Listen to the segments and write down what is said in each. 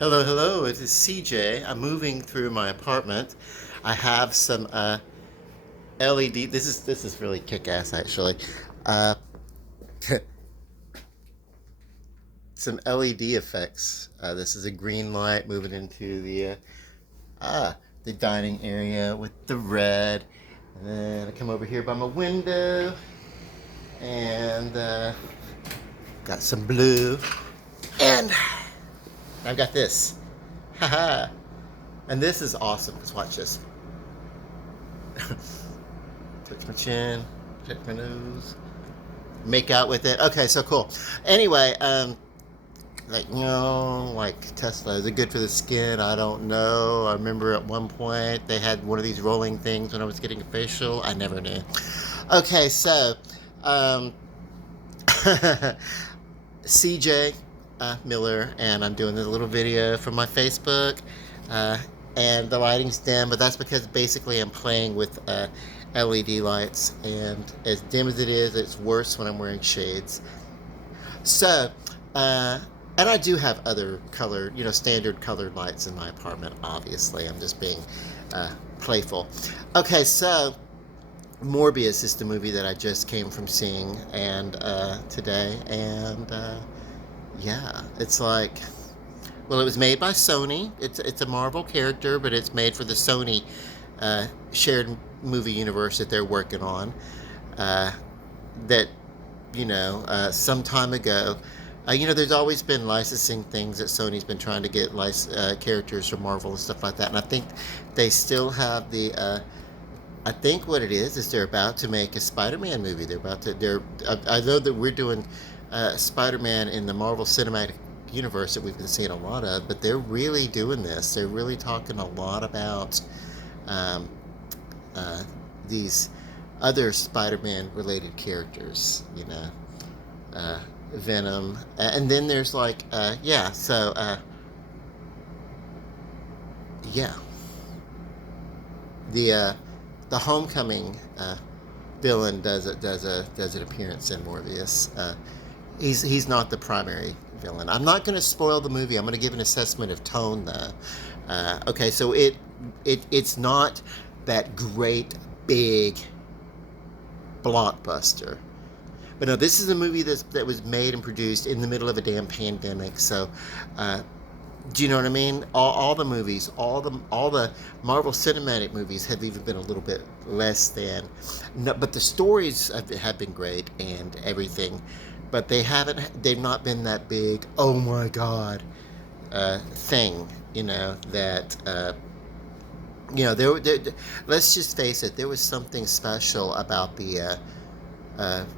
Hello, hello, it is CJ. I'm moving through my apartment. I have some LED. This is really kick-ass actually. Uh, some LED effects. This is a green light moving into the dining area with the red. And then I come over here by my window and got some blue. And I've got this. Haha. And this is awesome. Let's watch this. Touch my chin, touch my nose, make out with it. Okay, so cool. Anyway, like Tesla, is it good for the skin? I don't know. I remember at one point they had one of these rolling things when I was getting a facial. I never knew. Okay, so um, CJ Miller, and I'm doing this little video for my Facebook. And the lighting's dim, but that's because basically I'm playing with LED lights, and as dim as it is, it's worse when I'm wearing shades. So, and I do have other colored, standard colored lights in my apartment, obviously. I'm just being playful. Okay, so Morbius is the movie that I just came from seeing and today, and yeah, it's like, well, it was made by Sony. It's a Marvel character, but it's made for the Sony shared movie universe that they're working on. That some time ago, there's always been licensing things that Sony's been trying to get characters from Marvel and stuff like that. And I think they still have the. I think what it is they're about to make a Spider-Man movie. I know that we're doing Spider-Man in the Marvel Cinematic Universe that we've been seeing a lot of, but they're really doing this. They're really talking a lot about um, these other Spider-Man related characters, Venom, and then there's yeah, the Homecoming villain does an appearance in Morbius. He's not the primary villain. I'm not going to spoil the movie. I'm going to give an assessment of tone though. Okay, so it's not that great big blockbuster. But no, this is a movie that was made and produced in the middle of a damn pandemic. So, do you know what I mean? All the movies, all the Marvel Cinematic movies have even been a little bit less than. No, but the stories have been great and everything, but they've not been that big. Oh my God, thing. That. Let's just face it. There was something special about the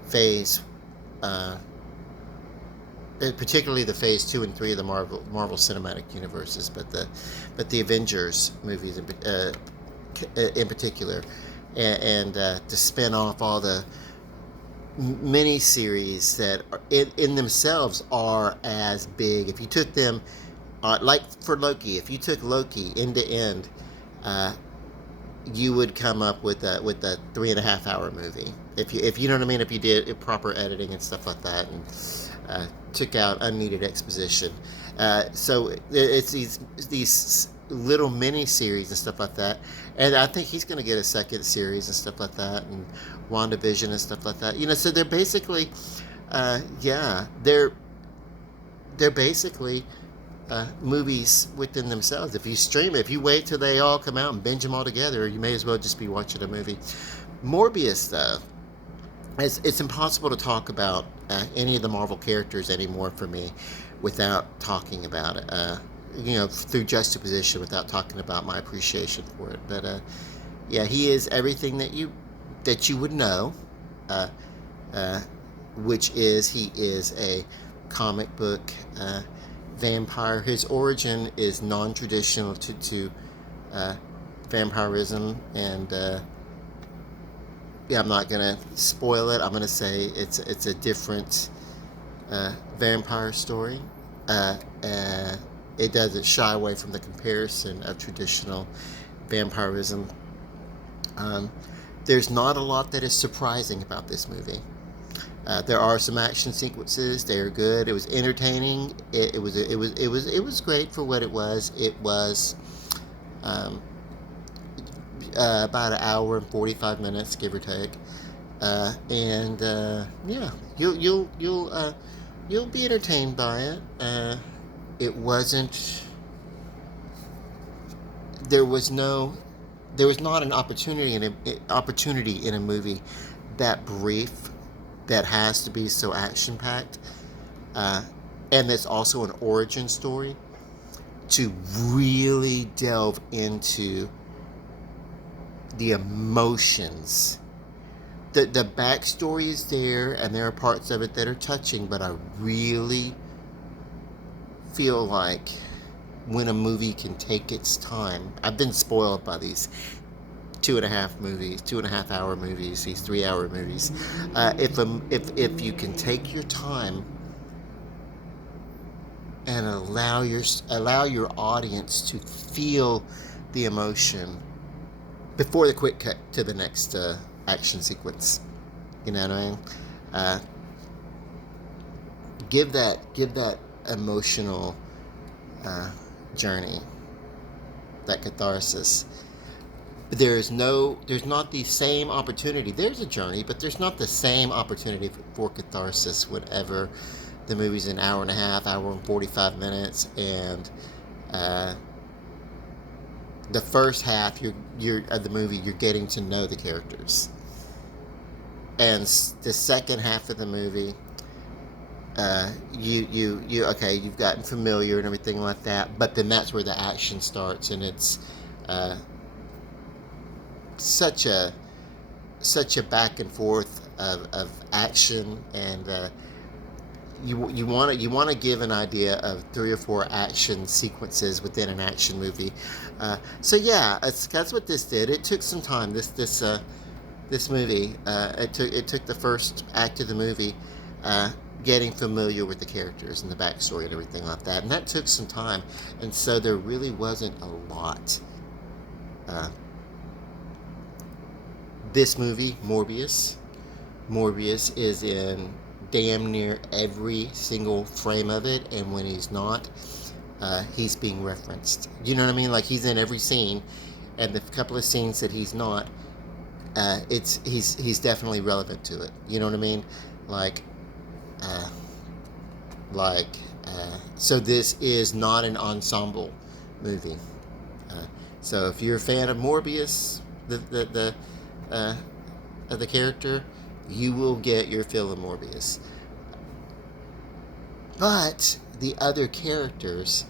phase, particularly the phase 2 and 3 of the Marvel Cinematic Universes, but the Avengers movies in particular, and to spin off all the mini series that are, in themselves are as big. If you took them, like for Loki, if you took Loki end to end, you would come up with a 3.5 hour movie. If you know what I mean, if you did proper editing and stuff like that, and took out unneeded exposition. So it's these little mini series and stuff like that. And I think he's going to get a second series and stuff like that, and WandaVision and stuff like that. So they're basically, they're basically movies within themselves. If you stream it, if you wait till they all come out and binge them all together, you may as well just be watching a movie. Morbius, though, it's impossible to talk about any of the Marvel characters anymore for me without talking about it. Through juxtaposition, without talking about my appreciation for it. But yeah, he is everything that you would know, which is he is a comic book vampire. His origin is non-traditional to vampirism, and yeah, I'm not gonna spoil it. I'm gonna say it's a different vampire story. It doesn't shy away from the comparison of traditional vampirism. There's not a lot that is surprising about this movie. There are some action sequences. They are good. It was entertaining. It was great for what it was. It was um, about an hour and 45 minutes, give or take. And yeah, you'll be entertained by it. It wasn't. There was no. There was not an opportunity in a movie that brief that has to be so action packed, uh, and that's also an origin story to really delve into the emotions. The backstory is there, and there are parts of it that are touching, but I really feel like when a movie can take its time, I've been spoiled by these 2.5 hour movies, these 3 hour movies. If you can take your time and allow your audience to feel the emotion before the quick cut to the next action sequence, you know what I mean? Uh, give that emotional journey, that catharsis. There's not the same opportunity. There's a journey, but there's not the same opportunity for catharsis whenever the movie's an hour and a half, hour and 45 minutes, and the first half of the movie you're getting to know the characters, and the second half of the movie, you've gotten familiar and everything like that, but then that's where the action starts, and it's such a back and forth of action, and you want to give an idea of 3 or 4 action sequences within an action movie. So yeah, that's what this did. It took some time. This movie, it took the first act of the movie, getting familiar with the characters and the backstory and everything like that, and that took some time. And so there really wasn't a lot. This movie, Morbius is in damn near every single frame of it, and when he's not, he's being referenced. You know what I mean? Like, he's in every scene, and the couple of scenes that he's not, he's definitely relevant to it. You know what I mean? Uh, so this is not an ensemble movie. So if you're a fan of Morbius, the of the character, you will get your fill of Morbius. But the other characters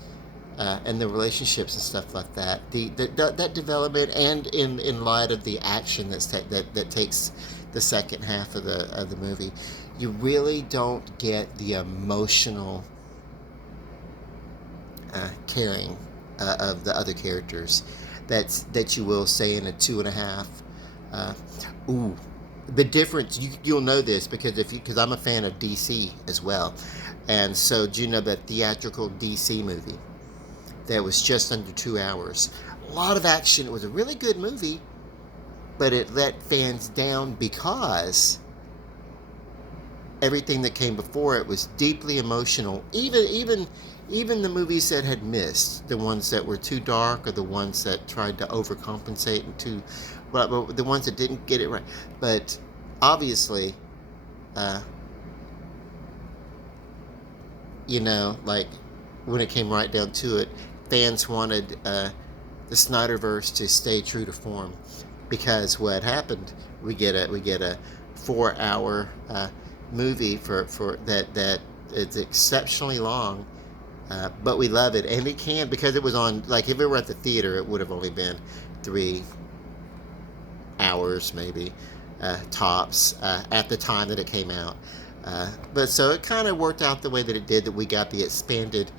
and the relationships and stuff like that, that development, and in light of the action that takes the second half of the movie, you really don't get the emotional caring of the other characters that you will say in a 2.5. The difference, you'll know this because I'm a fan of DC as well, and so do you know that theatrical DC movie that was just under 2 hours? A lot of action. It was a really good movie, but it let fans down because everything that came before it was deeply emotional. Even the movies that had missed, the ones that were too dark, or the ones that tried to overcompensate and the ones that didn't get it right. But obviously, like, when it came right down to it, fans wanted the Snyderverse to stay true to form, because what happened, we get a 4-hour movie for that is exceptionally long, but we love it, and it can, because it was on, like, if it were at the theater, it would have only been 3 hours maybe, tops, at the time that it came out. But so it kind of worked out the way that it did, that we got the expanded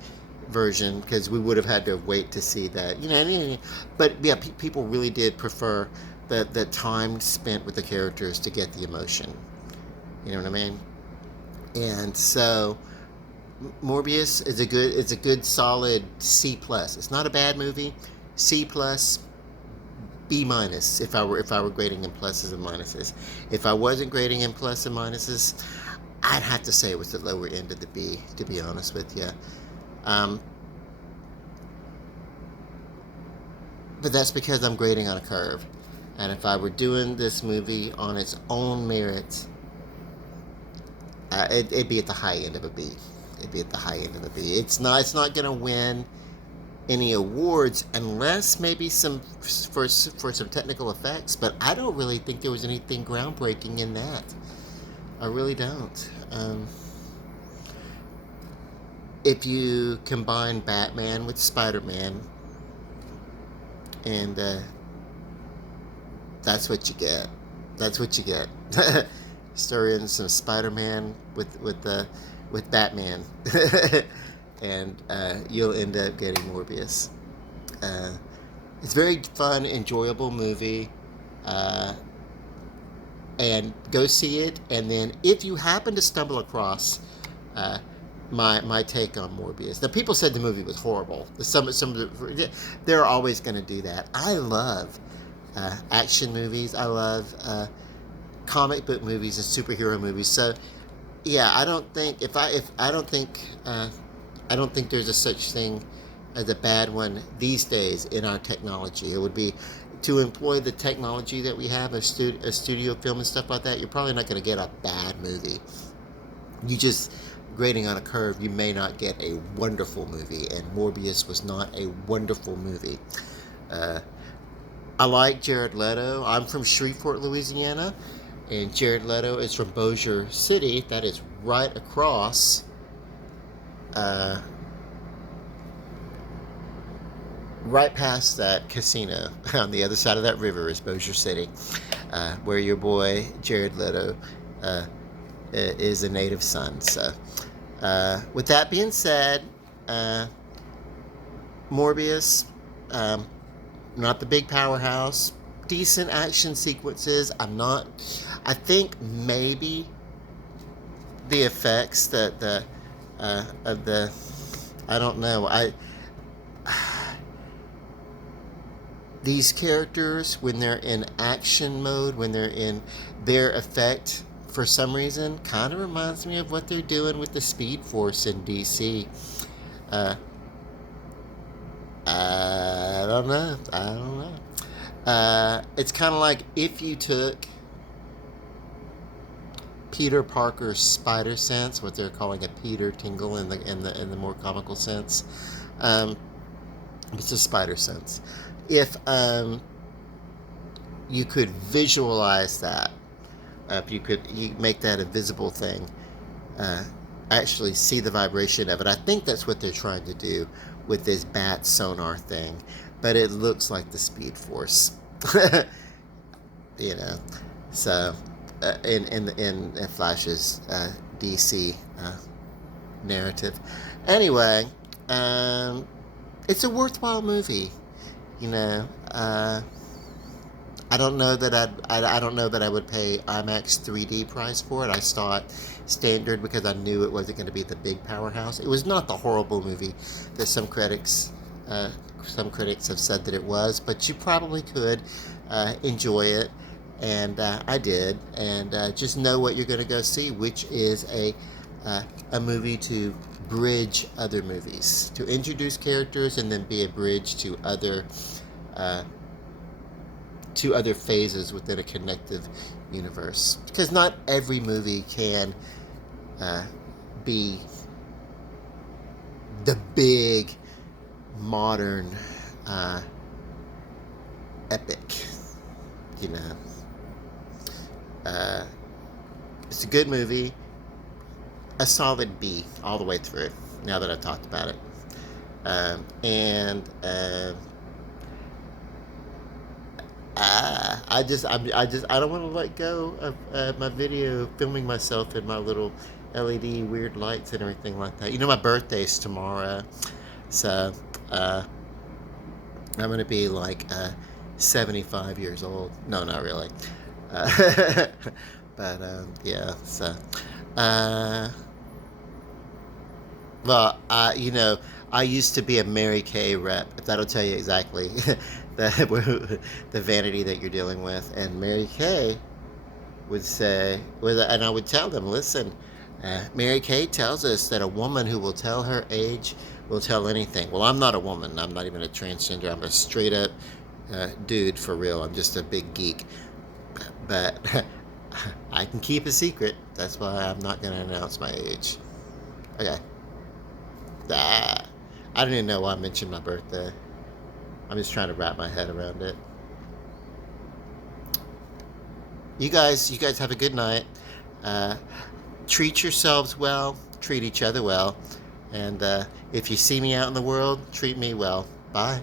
version, because we would have had to wait to see that, but yeah, people really did prefer the time spent with the characters to get the emotion. You know what I mean? And so Morbius is a good solid C+. It's not a bad movie. C+, B-, if I were grading in pluses and minuses. If I wasn't grading in plus and minuses, I'd have to say it was the lower end of the B, to be honest with you. Um, but that's because I'm grading on a curve. And if I were doing this movie on its own merits, it'd be at the high end of a B. It'd be at the high end of a B. It's not. It's not going to win any awards unless maybe some for some technical effects. But I don't really think there was anything groundbreaking in that. I really don't. If you combine Batman with Spider-Man, and that's what you get. That's what you get. Stir in some Spider-Man with Batman, and you'll end up getting Morbius. It's a very fun, enjoyable movie. And go see it. And then, if you happen to stumble across my take on Morbius, now people said the movie was horrible. They're always going to do that. I love action movies. I love comic book movies and superhero movies. So yeah, I don't think I don't think there's a such thing as a bad one these days in our technology. It would be to employ the technology that we have, a studio film and stuff like that. You're probably not going to get a bad movie. You just grading on a curve, you may not get a wonderful movie, and Morbius was not a wonderful movie. I like Jared Leto. I'm from Shreveport, Louisiana, and Jared Leto is from Bossier City. That is right across right past that casino. On the other side of that river is Bossier City, where your boy Jared Leto is a native son. So with that being said, Morbius, not the big powerhouse. Decent action sequences. I think maybe the effects that of the I don't know. These characters, when they're in action mode, when they're in their effect, for some reason, kind of reminds me of what they're doing with the Speed Force in DC. I don't know. It's kind of like if you took Peter Parker's spider sense, what they're calling a Peter tingle in the more comical sense. It's a spider sense. If you could visualize that, if you make that a visible thing, actually see the vibration of it. I think that's what they're trying to do with this bat sonar thing, but it looks like the Speed Force, you know. So in Flash's DC narrative. Anyway, it's a worthwhile movie. You know, I don't know that I don't know that I would pay IMAX 3D price for it. I saw it standard because I knew it wasn't going to be the big powerhouse. It was not the horrible movie that some critics have said that it was, but you probably could enjoy it, and I did. And just know what you're going to go see, which is a movie to bridge other movies, to introduce characters and then be a bridge to other phases within a connective universe. Because not every movie can be the big modern epic, you know. It's a good movie. A solid B all the way through, now that I've talked about it. I don't want to let go of my video, filming myself in my little LED weird lights and everything like that. You know, my birthday's tomorrow, so I'm gonna be like 75 years old. No, not really. But yeah. So, well, you know, I used to be a Mary Kay rep. If that'll tell you exactly the vanity that you're dealing with. And Mary Kay would say, and I would tell them, listen, Mary Kay tells us that a woman who will tell her age will tell anything. Well, I'm not a woman. I'm not even a transgender. I'm a straight up dude for real. I'm just a big geek. But I can keep a secret. That's why I'm not going to announce my age. Okay. I don't even know why I mentioned my birthday. I'm just trying to wrap my head around it. You guys have a good night. Treat yourselves well. Treat each other well. And if you see me out in the world, treat me well. Bye.